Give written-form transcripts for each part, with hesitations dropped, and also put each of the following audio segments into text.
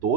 2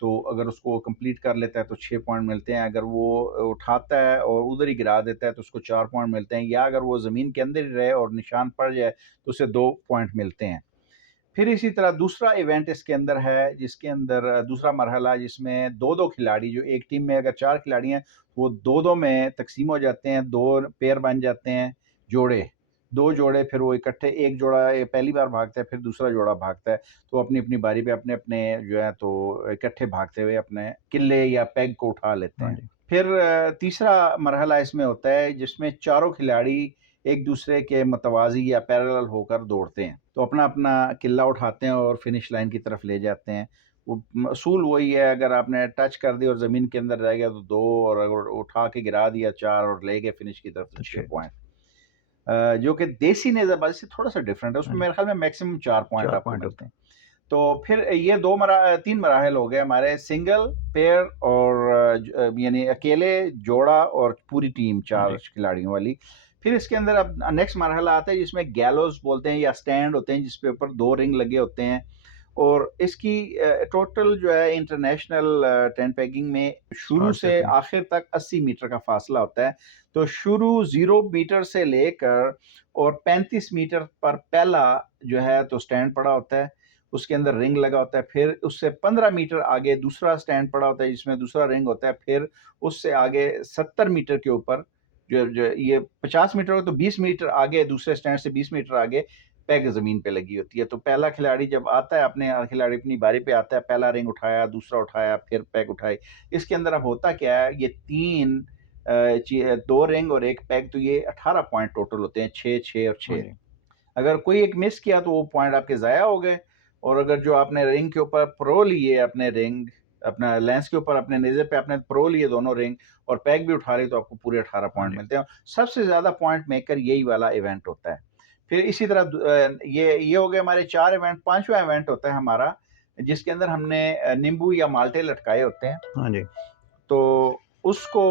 تو اگر اس کو کمپلیٹ کر لیتا ہے تو 6 پوائنٹ ملتے ہیں، اگر وہ اٹھاتا ہے اور ادھر ہی گرا دیتا ہے تو اس کو 4 پوائنٹ ملتے ہیں، یا اگر وہ زمین کے اندر ہی رہے اور نشان پڑ جائے تو اسے 2 پوائنٹ ملتے ہیں۔ پھر اسی طرح دوسرا ایونٹ اس کے اندر ہے، جس کے اندر دوسرا مرحلہ جس میں دو دو کھلاڑی، جو ایک ٹیم میں اگر 4 کھلاڑی ہیں وہ دو دو میں تقسیم ہو جاتے ہیں، 2 پیئر بن جاتے ہیں، جوڑے، 2 جوڑے، پھر وہ اکٹھے، ایک جوڑا پہلی بار بھاگتا ہے، پھر دوسرا جوڑا بھاگتا ہے، تو اپنی اپنی باری پہ اپنے اپنے جو ہے تو اکٹھے بھاگتے ہوئے اپنے قلعے یا پیگ کو اٹھا لیتے ہاں ہیں۔ جی، پھر تیسرا مرحلہ اس میں ہوتا ہے جس میں چاروں کھلاڑی ایک دوسرے کے متوازی یا پیرلل ہو کر دوڑتے ہیں، تو اپنا اپنا قلعہ اٹھاتے ہیں اور فنش لائن کی طرف لے جاتے ہیں۔ وہ اصول وہی ہے، اگر آپ نے ٹچ کر دی اور زمین کے اندر رہ گیا تو 2، اور اگر اٹھا کے گرا دیا 4 اور لے گئے فنش کی طرف تو 6 اچھا، پوائنٹ۔ جو کہ دیسی نیزہ بازی سے تھوڑا سا ڈفرینٹ ہے، اس ہاں میں جی، میرے خیال میں میکسیمم 4 پوائنٹ 4 آپ کو پوائنٹ ملتے ہوتے ہیں۔ ہیں۔ تو پھر یہ 3 مراحل ہو گئے ہمارے، سنگل، پیئر اور یعنی اکیلے، جوڑا اور پوری ٹیم ہاں 4 جی، کھلاڑیوں والی۔ پھر اس کے اندر اب نیکسٹ مرحلہ آتا ہے جس میں گیلوز بولتے ہیں یا سٹینڈ ہوتے ہیں، جس پہ اوپر 2 رنگ لگے ہوتے ہیں، اور اس کی ٹوٹل جو ہے انٹرنیشنل ٹین پیگنگ میں شروع اسٹارٹ سے سے فنش، آخر تک 80 میٹر کا فاصلہ ہوتا ہے۔ تو شروع 0 میٹر سے لے کر اور 35 میٹر پر پہلا جو ہے تو سٹینڈ پڑا ہوتا ہے، اس کے اندر رنگ لگا ہوتا ہے، پھر اس سے 15 میٹر آگے دوسرا سٹینڈ پڑا ہوتا ہے جس میں دوسرا رنگ ہوتا ہے، پھر اس سے آگے 70 میٹر کے اوپر جو یہ 50 میٹر ہو تو 20 میٹر آگے، دوسرے سٹینڈ سے 20 میٹر آگے پیگ زمین پہ لگی ہوتی ہے۔ تو پہلا کھلاڑی جب آتا ہے، اپنے کھلاڑی اپنی باری پہ آتا ہے، پہلا رنگ اٹھایا، دوسرا اٹھایا، پھر پیگ اٹھائی۔ اس کے اندر اب ہوتا کیا ہے، یہ 2 رنگ اور ایک پیگ، تو یہ 18 پوائنٹ ٹوٹل ہوتے ہیں، 6 6 اور ہاں 6۔ جی، اگر کوئی ایک مس کیا تو وہ پوائنٹ آپ کے ضائع ہو گئے، اور اگر جو آپ نے رنگ کے اوپر پرو لیے، اپنے رنگ اپنا لینس کے اوپر اپنے نیزے پہ اپنے پرو لیے دونوں رنگ اور پیگ بھی اٹھا رہی، تو آپ کو پورے 18 ہاں پوائنٹ جی، ملتے ہیں۔ سب سے زیادہ پوائنٹ میکر یہی والا ایونٹ ہوتا ہے۔ پھر اسی طرح یہ ہو گئے ہمارے 4 ایونٹ۔ 5واں ایونٹ ہوتا ہے ہمارا جس کے اندر ہم نے نیمبو یا مالٹے لٹکائے ہوتے ہیں، ہاں جی، تو اس کو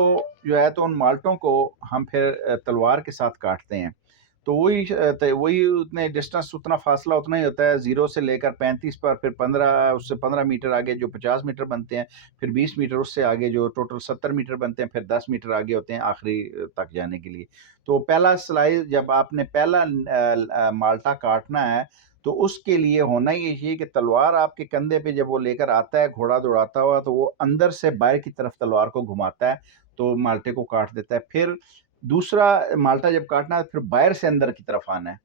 جو ہے تو ان مالٹوں کو ہم پھر تلوار کے ساتھ کاٹتے ہیں، تو وہی اتنے ڈسٹنس، اتنا فاصلہ اتنا ہی ہوتا ہے، 0 سے لے کر 35 پر، پھر 15، اس سے 15 میٹر آگے جو 50 میٹر بنتے ہیں، پھر 20 میٹر اس سے آگے جو ٹوٹل 70 میٹر بنتے ہیں، پھر 10 میٹر آگے ہوتے ہیں آخری تک جانے کے لیے۔ تو پہلا سلائس جب آپ نے پہلا مالٹا کاٹنا ہے تو اس کے لیے ہونا یہ چاہیے کہ تلوار آپ کے کندھے پہ جب وہ لے کر آتا ہے گھوڑا دوڑاتا ہوا، تو وہ اندر سے باہر کی طرف تلوار کو گھماتا ہے تو مالٹے کو کاٹ دیتا ہے۔ پھر دوسرا مالٹا جب کاٹنا ہے پھر باہر سے اندر کی طرف آنا ہے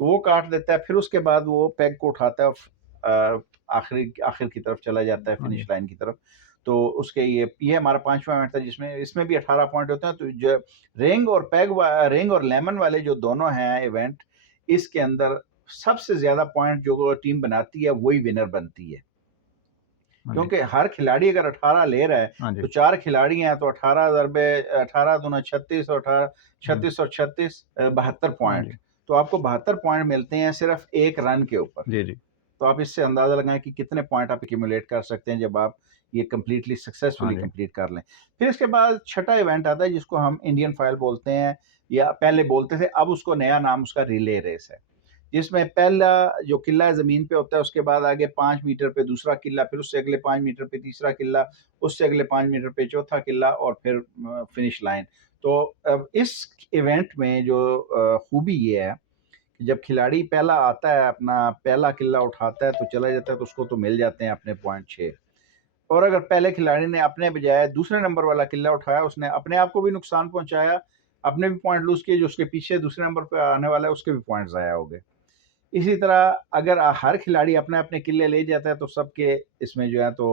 تو وہ کاٹ دیتا ہے، پھر اس کے بعد وہ پیگ کو اٹھاتا ہے اور آخر کی طرف چلا جاتا ہے، ہاں جی، فنش لائن کی طرف۔ تو اس کے یہ ہمارا 5واں ایونٹ تھا جس میں اس میں بھی 18 پوائنٹ ہوتے ہیں۔ تو جو رنگ اور لیمن والے جو دونوں ہیں ایونٹ، اس کے اندر سب سے زیادہ پوائنٹ جو ٹیم بناتی ہے وہی ونر بنتی ہے، ہاں جی، کیونکہ ہر کھلاڑی اگر 18 لے رہا ہے ہاں جی، تو 4 کھلاڑی ہیں، تو 18 ضربے 18 دونا 36 اور 18 ہاں 36 اور 36 72 ہاں پوائنٹ، جی، تو آپ کو 72 پوائنٹ ملتے ہیں صرف ایک رن کے اوپر۔ جی، جی، تو آپ اس سے اندازہ لگائیں کہ کتنے پوائنٹ آپ ایکیومولیٹ کر سکتے ہیں جب آپ یہ کمپلیٹلی ہاں سکسیسفلی جی، کمپلیٹ کر لیں۔ پھر اس کے بعد چھٹا ایونٹ آتا ہے جس کو ہم انڈین فائل بولتے ہیں، یا پہلے بولتے تھے، اب اس کو نیا نام اس کا ریلے ریس ہے، جس میں پہلا جو قلعہ زمین پہ ہوتا ہے، اس کے بعد آگے 5 میٹر پہ دوسرا قلعہ، پھر اس سے اگلے 5 میٹر پہ تیسرا قلعہ، اس سے اگلے 5 میٹر پہ چوتھا قلعہ، اور پھر فنش لائن۔ تو اب اس ایونٹ میں جو خوبی یہ ہے کہ جب کھلاڑی پہلا آتا ہے، اپنا پہلا قلعہ اٹھاتا ہے تو چلا جاتا ہے، تو اس کو تو مل جاتے ہیں اپنے پوائنٹ 6، اور اگر پہلے کھلاڑی نے اپنے بجائے دوسرے نمبر والا قلعہ اٹھایا، اس نے اپنے آپ کو بھی نقصان پہنچایا، اپنے بھی پوائنٹ لوز کیے، جو اس کے پیچھے دوسرے نمبر پہ آنے والا ہے اس کے بھی پوائنٹ ضائع ہو گئے۔ اسی طرح اگر ہر کھلاڑی اپنے اپنے قلعے لے جاتا ہے تو سب کے اس میں جو ہے تو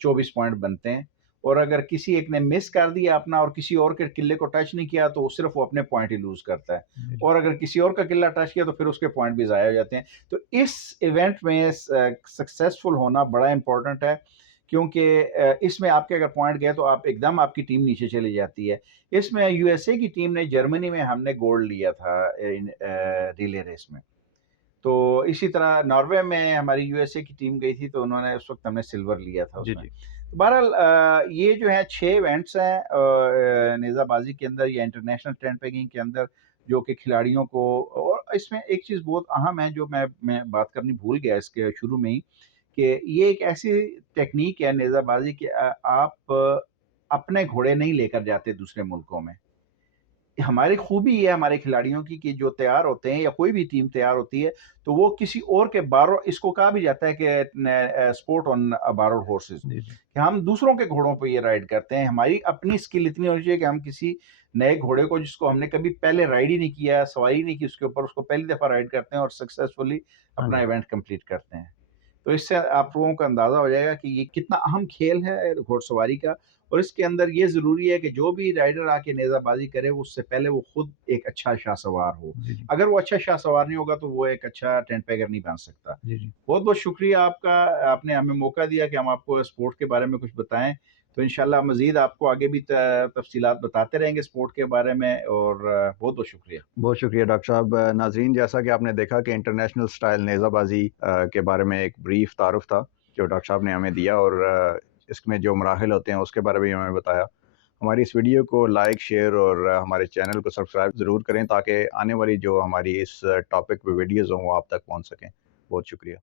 24 پوائنٹ بنتے ہیں، اور اگر کسی ایک نے مس کر دیا اپنا اور کسی اور کے قلعے کو ٹچ نہیں کیا تو صرف وہ اپنے پوائنٹ ہی لوز کرتا ہے، جی، اور اگر کسی اور کا قلعہ ٹچ کیا تو پھر اس کے پوائنٹ بھی ضائع ہو جاتے ہیں۔ تو اس ایونٹ میں سکسیسفل ہونا بڑا امپورٹنٹ ہے، کیونکہ اس میں آپ کے اگر پوائنٹ گئے تو آپ ایک دم آپ کی ٹیم نیچے چلی جاتی ہے۔ اس میں یو ایس اے کی ٹیم نے جرمنی میں ہم نے گولڈ لیا تھا ریلے ریس میں، تو اسی طرح ناروے میں ہماری یو ایس اے کی ٹیم گئی تھی تو انہوں نے اس وقت ہم نے سلور لیا تھا جی، اس میں۔ جی، تو بہرحال یہ جو ہے 6 ایونٹس ہیں نیزہ بازی کے اندر یا انٹرنیشنل ٹین پیگنگ کے اندر، جو کہ کھلاڑیوں کو، اور اس میں ایک چیز بہت اہم ہے جو میں بات کرنی بھول گیا اس کے شروع میں ہی، کہ یہ ایک ایسی ٹیکنیک ہے نیزہ بازی کہ آپ اپنے گھوڑے نہیں لے کر جاتے دوسرے ملکوں میں. ہماری خوبی یہ ہے ہمارے کھلاڑیوں کی کہ جو تیار ہوتے ہیں یا کوئی بھی ٹیم تیار ہوتی ہے تو وہ کسی اور کے اس کو کہا بھی جاتا ہے کہ اسپورٹ آن بارڈ ہارسز، جی جی کہ ہم دوسروں کے گھوڑوں پہ یہ رائڈ کرتے ہیں. ہماری اپنی اسکل اتنی ہونی چاہیے کہ ہم کسی نئے گھوڑے کو جس کو ہم نے کبھی پہلے رائڈ ہی نہیں کیا، سواری نہیں کی اس کے اوپر، اس کو پہلی دفعہ رائڈ کرتے ہیں اور سکسیسفلی ہاں اپنا جی ایونٹ کمپلیٹ کرتے ہیں. تو اس سے آپ لوگوں کا اندازہ ہو جائے گا کہ یہ کتنا اہم کھیل ہے گھوڑ سواری کا. اور اس کے اندر یہ ضروری ہے کہ جو بھی رائڈر آ کے نیزہ بازی کرے اس سے پہلے وہ خود ایک اچھا شاہ سوار ہو. جی جی اگر وہ اچھا شاہ سوار نہیں ہوگا تو وہ ایک اچھا ٹینٹ پیگر نہیں بن سکتا. جی جی بہت بہت شکریہ آپ کا، آپ نے ہمیں موقع دیا کہ ہم آپ کو اسپورٹ کے بارے میں کچھ بتائیں. تو انشاءاللہ مزید آپ کو آگے بھی تفصیلات بتاتے رہیں گے اسپورٹ کے بارے میں. اور بہت بہت شکریہ. بہت شکریہ ڈاکٹر صاحب. ناظرین، جیسا کہ آپ نے دیکھا کہ انٹرنیشنل سٹائل نیزہ بازی کے بارے میں ایک بریف تعارف تھا جو ڈاکٹر صاحب نے ہمیں دیا، اور اس میں جو مراحل ہوتے ہیں اس کے بارے میں ہمیں بتایا. ہماری اس ویڈیو کو لائک، شیئر اور ہمارے چینل کو سبسکرائب ضرور کریں تاکہ آنے والی جو ہماری اس ٹاپک پہ ویڈیوز ہوں وہ آپ تک پہنچ سکیں. بہت شکریہ.